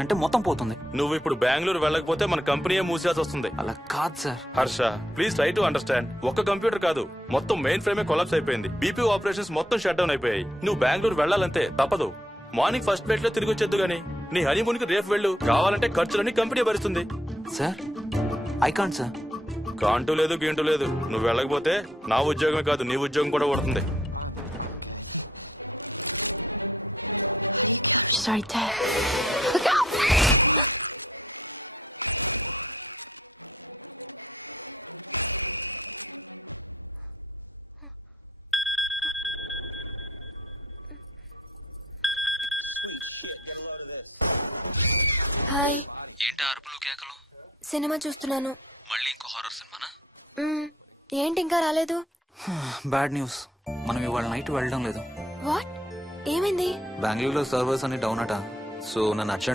అంటే మొత్తం పోతుంది. నువ్వు ఇప్పుడు బెంగళూరు వెళ్ళకపోతే మన కంపెనీయే మూసేయాల్సి వస్తుంది. అలా కాదు sir. Harsha please try to understand. ఒక్క కంప్యూటర్ కాదు, మొత్తం మెయిన్ ఫ్రేమే కొలాప్స్ అయిపోయింది. బీపీ ఆపరేషన్స్ మొత్తం షట్ డౌన్ అయిపోయాయి. నువ్వు బెంగళూరు వెళ్ళాలంతే, తప్పదు. మార్నింగ్ ఫస్ట్ ఫ్లైట్ లో తిరిగి వచ్చేద్దు గానీ నీ హనీమూన్ కి రేపు వెళ్ళు. కావాలంటే ఖర్చులన్నీ కంపెనీ భరిస్తుంది. Sir I can't sir. కాంటూ లేదు గీంటూ లేదు. నువ్వు వెళ్ళకపోతే నా ఉద్యోగమే కాదు నీ ఉద్యోగం కూడా పడుతుంది. Sorry, Dad. హాయ్. ఏంటి అరుపులు కేకలు? సినిమా చూస్తున్నాను. మళ్ళీ ఇంకో హారర్ సినిమానా? ఏంటి ఇంకా రాలేదు? బ్యాడ్ న్యూస్, మనం ఇవాళ నైట్ వెళ్ళడం లేదు. వాట్? ఏమైంది? బెంగళూరులో సర్వర్స్ అన్ని డౌన్ అట. సో నన్ను అర్జెంట్